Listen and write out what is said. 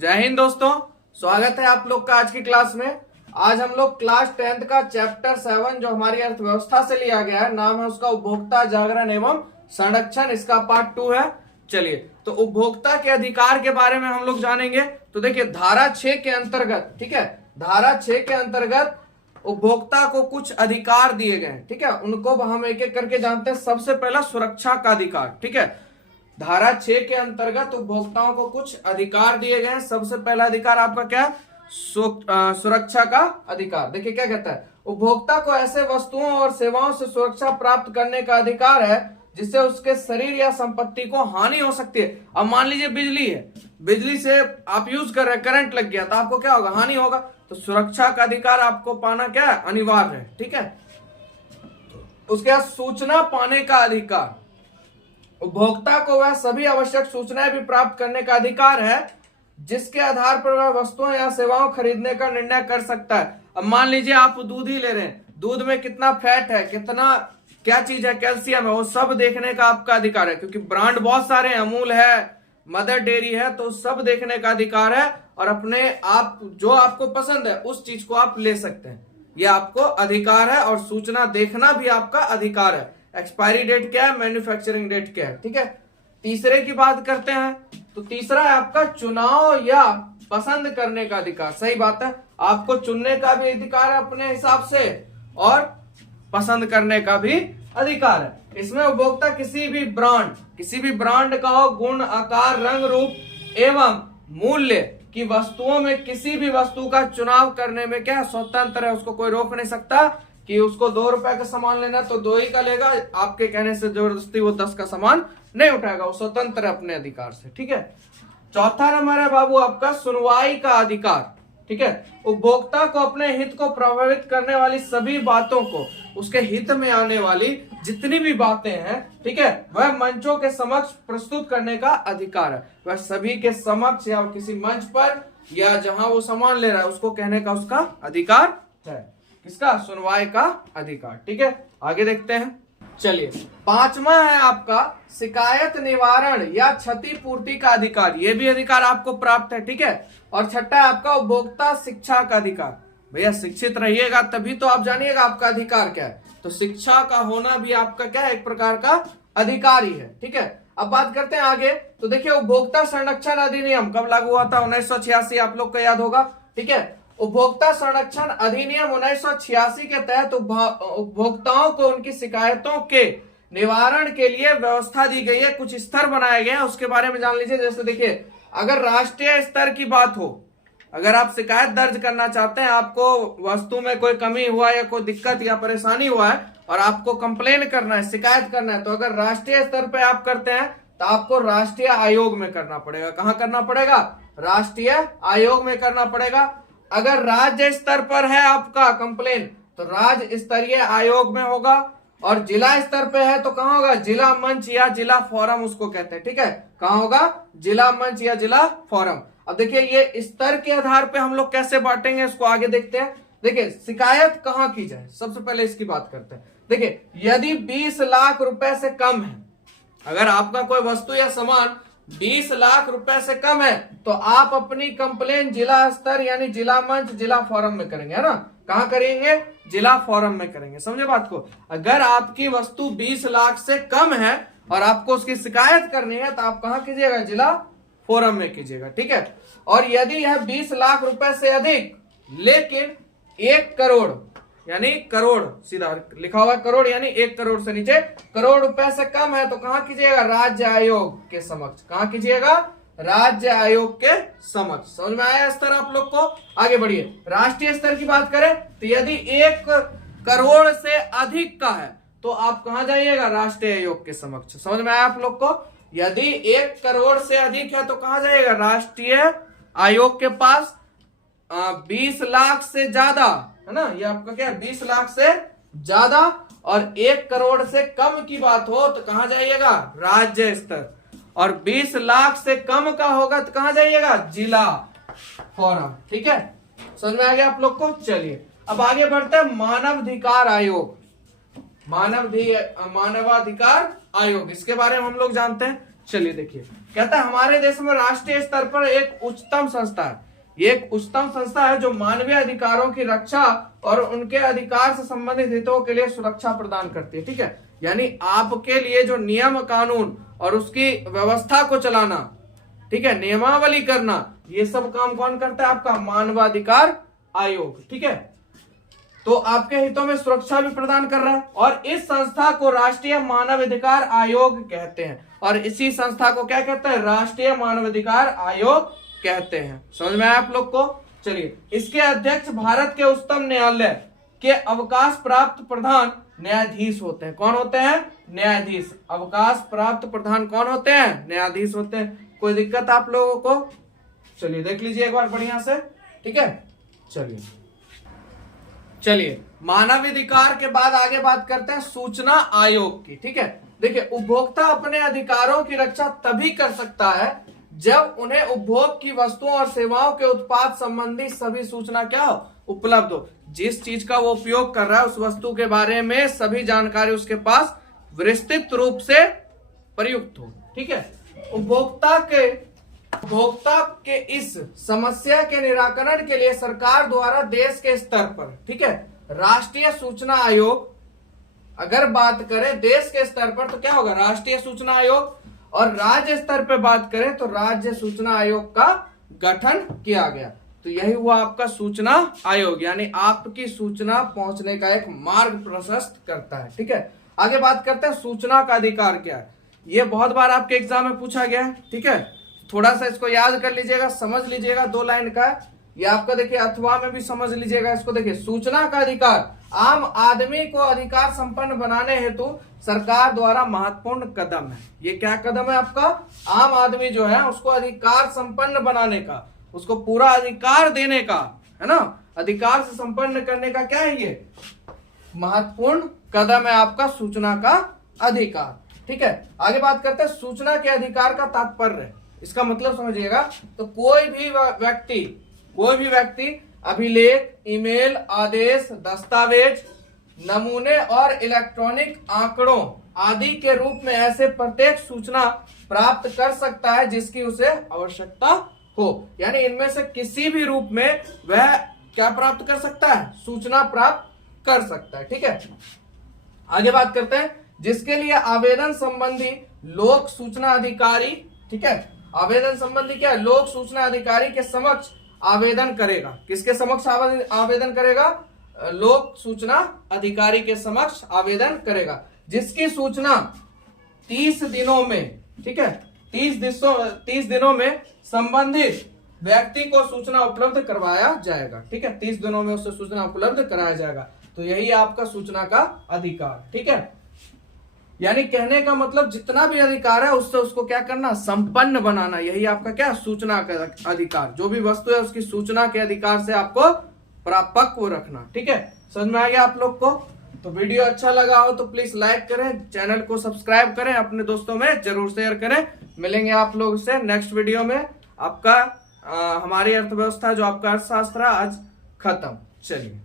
जय हिंद दोस्तों, स्वागत है आप लोग का आज की क्लास में। आज हम लोग क्लास 10th का चैप्टर 7 जो हमारी अर्थव्यवस्था से लिया गया है, नाम है उसका उपभोक्ता जागरण एवं संरक्षण, इसका पार्ट 2 है। चलिए, तो उपभोक्ता के अधिकार के बारे में हम लोग जानेंगे। तो देखिए, धारा 6 के अंतर्गत, ठीक है, धारा 6 के अंतर्गत उपभोक्ता को कुछ अधिकार दिए गए हैं, ठीक है। उनको हम एक एक करके जानते हैं। सबसे पहला सुरक्षा का अधिकार, ठीक है। धारा 6 के अंतर्गत उपभोक्ताओं को कुछ अधिकार दिए गए हैं। सबसे पहला अधिकार आपका क्या है? सुरक्षा का अधिकार। देखिए क्या कहता है, उपभोक्ता को ऐसे वस्तुओं और सेवाओं से सुरक्षा प्राप्त करने का अधिकार है जिससे उसके शरीर या संपत्ति को हानि हो सकती है। अब मान लीजिए बिजली है, बिजली से आप यूज कर रहे हैं, करंट लग गया तो आपको क्या होगा? हानि होगा। तो सुरक्षा का अधिकार आपको पाना क्या है? अनिवार्य है, ठीक है। उसके बाद सूचना पाने का अधिकार, उपभोक्ता को वह सभी आवश्यक सूचनाएं भी प्राप्त करने का अधिकार है जिसके आधार पर वह वस्तुओं या सेवाओं खरीदने का निर्णय कर सकता है। अब मान लीजिए आप दूध ही ले रहे हैं, दूध में कितना फैट है, कितना क्या चीज है, कैल्शियम है, वो सब देखने का आपका अधिकार है। क्योंकि ब्रांड बहुत सारे हैं, अमूल है, मदर डेयरी है, तो सब देखने का अधिकार है। और अपने आप जो आपको पसंद है उस चीज को आप ले सकते हैं, ये आपको अधिकार है। और सूचना देखना भी आपका अधिकार है। एक्सपायरी डेट क्या है, मैन्युफैक्चरिंग डेट क्या है, ठीक है। तीसरे की बात करते हैं, तो तीसरा है आपका चुनाव या पसंद करने का अधिकार। सही बात है, आपको चुनने का भी अधिकार है अपने हिसाब से और पसंद करने का भी अधिकार है। इसमें उपभोक्ता किसी भी ब्रांड का हो, गुण, आकार, रंग, रूप एवं मूल्य की वस्तुओं में किसी भी वस्तु का चुनाव करने में क्या स्वतंत्र है। उसको कोई रोक नहीं सकता कि उसको 2 रुपए का सामान लेना तो 2 ही का लेगा, आपके कहने से जबरदस्ती वो 10 का सामान नहीं उठाएगा, वो स्वतंत्र है अपने अधिकार से, ठीक है। चौथा नंबर है बाबू आपका सुनवाई का अधिकार, ठीक है। उपभोक्ता को अपने हित को प्रभावित करने वाली सभी बातों को, उसके हित में आने वाली जितनी भी बातें हैं, ठीक है, वह मंचों के समक्ष प्रस्तुत करने का अधिकार है। वह सभी के समक्ष या किसी मंच पर या जहां वो सामान ले रहा है उसको कहने का उसका अधिकार है। किसका? सुनवाई का अधिकार, ठीक है। आगे देखते हैं। चलिए, 5वां है आपका शिकायत निवारण या क्षतिपूर्ति का अधिकार। ये भी अधिकार आपको प्राप्त है, ठीक है। और छठा है आपका उपभोक्ता शिक्षा का अधिकार। भैया शिक्षित रहिएगा तभी तो आप जानिएगा आपका अधिकार क्या है। तो शिक्षा का होना भी आपका क्या है? एक प्रकार का अधिकार ही है, ठीक है। अब बात करते हैं आगे। तो देखिए, उपभोक्ता संरक्षण अधिनियम कब लागू हुआ था? 1986, आप लोग को याद होगा, ठीक है। उपभोक्ता संरक्षण अधिनियम 1986 के तहत उपभोक्ताओं को उनकी शिकायतों के निवारण के लिए व्यवस्था दी गई है। कुछ स्तर बनाए गए हैं, उसके बारे में जान लीजिए। जैसे देखिए, अगर राष्ट्रीय स्तर की बात हो, अगर आप शिकायत दर्ज करना चाहते हैं, आपको वस्तु में कोई कमी हुआ या कोई दिक्कत या परेशानी हुआ है और आपको कंप्लेन करना है, शिकायत करना है, तो अगर राष्ट्रीय स्तर पे आप करते हैं तो आपको राष्ट्रीय आयोग में करना पड़ेगा। कहां करना पड़ेगा? राष्ट्रीय आयोग में करना पड़ेगा। अगर राज्य स्तर पर है आपका कंप्लेन तो राज्य स्तरीय आयोग में होगा। और जिला स्तर पे है तो कहां होगा? जिला मंच या जिला फोरम उसको कहते हैं, ठीक है। कहां होगा? जिला मंच या जिला फोरम। अब देखिए, ये स्तर के आधार पे हम लोग कैसे बांटेंगे इसको आगे देखते हैं। देखिए, शिकायत कहां की जाए, सबसे पहले इसकी बात करते हैं। देखिए, यदि 20 लाख रुपए से कम है, अगर आपका कोई वस्तु या सामान 20 लाख रुपए से कम है तो आप अपनी कंप्लेन जिला स्तर यानी जिला मंच, जिला फोरम में करेंगे, है ना। कहां करेंगे? जिला फोरम में करेंगे। समझे बात को? अगर आपकी वस्तु 20 लाख से कम है और आपको उसकी शिकायत करनी है तो आप कहां कीजिएगा? जिला फोरम में कीजिएगा, ठीक है। और यदि यह 20 लाख रुपए से अधिक लेकिन 1 करोड़ यानी करोड़, सीधा लिखा हुआ करोड़ यानी 1 करोड़ से नीचे करोड़ रुपए से कम है तो कहां कीजिएगा? राज्य आयोग के समक्ष। कहां कीजिएगा? राज्य आयोग के समक्ष। समझ में आया स्तर आप लोग को? आगे बढ़िए। राष्ट्रीय स्तर की बात करें तो यदि 1 करोड़ से अधिक का है तो आप कहां जाइएगा? राष्ट्रीय आयोग के समक्ष। समझ में आया आप लोग को? यदि 1 करोड़ से अधिक है तो कहां जाइएगा? राष्ट्रीय आयोग के पास। 20 लाख से ज्यादा है ना, ये आपका क्या है? 20 लाख से ज्यादा और 1 करोड़ से कम की बात हो तो कहां जाइएगा? राज्य स्तर। और 20 लाख से कम का होगा तो कहां जाइएगा? जिला फोरम, ठीक है। समझ में आ गया आप लोग को? चलिए, अब आगे बढ़ते हैं। मानवाधिकार आयोग, मानवाधिकार आयोग, इसके बारे में हम लोग जानते हैं। चलिए देखिए, कहता है हमारे देश में राष्ट्रीय स्तर पर एक उच्चतम संस्था है, ये एक उच्चतम संस्था है जो मानवीय अधिकारों की रक्षा और उनके अधिकार से संबंधित हितों के लिए सुरक्षा प्रदान करती है। ठीक है, यानी आपके लिए जो नियम कानून और उसकी व्यवस्था को चलाना, ठीक है, नियमावली करना, ये सब काम कौन करता है? आपका मानवाधिकार आयोग। ठीक है, तो आपके हितों में सुरक्षा भी प्रदान कर रहा है और इस संस्था को राष्ट्रीय मानवाधिकार आयोग कहते हैं। और इसी संस्था को क्या कहते हैं? राष्ट्रीय मानवाधिकार आयोग कहते हैं। समझ में आया आप लोग को? चलिए, इसके अध्यक्ष भारत के उच्चतम न्यायालय के अवकाश प्राप्त प्रधान न्यायाधीश होते हैं। कौन होते हैं? न्यायाधीश। अवकाश प्राप्त प्रधान कौन होते हैं? न्यायाधीश होते हैं। कोई दिक्कत आप लोगों को? चलिए देख लीजिए एक बार बढ़िया से। ठीक है, चलिए मानवाधिकार के बाद आगे बात करते हैं सूचना आयोग की। ठीक है, देखिए उपभोक्ता अपने अधिकारों की रक्षा तभी कर सकता है जब उन्हें उपभोग की वस्तुओं और सेवाओं के उत्पाद संबंधी सभी सूचना क्या हो? उपलब्ध हो। जिस चीज का वो उपयोग कर रहा है उस वस्तु के बारे में सभी जानकारी उसके पास विस्तृत रूप से प्रयुक्त हो। ठीक है, उपभोक्ता के इस समस्या के निराकरण के लिए सरकार द्वारा देश के स्तर पर, ठीक है, राष्ट्रीय सूचना आयोग, अगर बात करें देश के स्तर पर तो क्या होगा? राष्ट्रीय सूचना आयोग, और राज्य स्तर पर बात करें तो राज्य सूचना आयोग का गठन किया गया। तो यही हुआ आपका सूचना आयोग, यानी आपकी सूचना पहुंचने का एक मार्ग प्रशस्त करता है। ठीक है, आगे बात करते हैं सूचना का अधिकार क्या है। ये बहुत बार आपके एग्जाम में पूछा गया है। ठीक है, थोड़ा सा इसको याद कर लीजिएगा, समझ लीजिएगा, 2 लाइन का है ये आपका। देखिए अथवा में भी समझ लीजिएगा इसको। देखिए सूचना का अधिकार आम आदमी को अधिकार संपन्न बनाने हेतु सरकार द्वारा महत्वपूर्ण कदम है। ये क्या कदम है आपका? आम आदमी जो है उसको अधिकार संपन्न बनाने का, उसको पूरा अधिकार देने का, है ना, अधिकार से संपन्न करने का क्या है? ये महत्वपूर्ण कदम है आपका सूचना का अधिकार। ठीक है, आगे बात करते हैं सूचना के अधिकार का तात्पर्य। इसका मतलब समझिएगा, तो कोई भी व्यक्ति अभिलेख, ईमेल, आदेश, दस्तावेज, नमूने और इलेक्ट्रॉनिक आंकड़ों आदि के रूप में ऐसे प्रत्येक सूचना प्राप्त कर सकता है जिसकी उसे आवश्यकता हो। यानी इनमें से किसी भी रूप में वह क्या प्राप्त कर सकता है? सूचना प्राप्त कर सकता है। ठीक है, आगे बात करते हैं जिसके लिए आवेदन संबंधी लोक सूचना अधिकारी, ठीक है, आवेदन संबंधी क्या? लोक सूचना अधिकारी के समक्ष आवेदन करेगा। किसके समक्ष आवेदन करेगा? लोक सूचना अधिकारी के समक्ष आवेदन करेगा, जिसकी सूचना 30 दिनों में, ठीक है, 30 दिनों में संबंधित व्यक्ति को सूचना उपलब्ध करवाया जाएगा। ठीक है, 30 दिनों में उससे सूचना उपलब्ध कराया जाएगा। तो यही आपका सूचना का अधिकार। ठीक है, यानी कहने का मतलब जितना भी अधिकार है उससे उसको क्या करना? संपन्न बनाना। यही आपका क्या? सूचना का अधिकार। जो भी वस्तु है उसकी सूचना के अधिकार से आपको पक्व रखना। ठीक है, समझ में आ गया आप लोग को? तो वीडियो अच्छा लगा हो तो प्लीज लाइक करें, चैनल को सब्सक्राइब करें, अपने दोस्तों में जरूर शेयर करें। मिलेंगे आप लोग से नेक्स्ट वीडियो में। आपका हमारी अर्थव्यवस्था जो आपका अर्थशास्त्र आज खत्म। चलिए।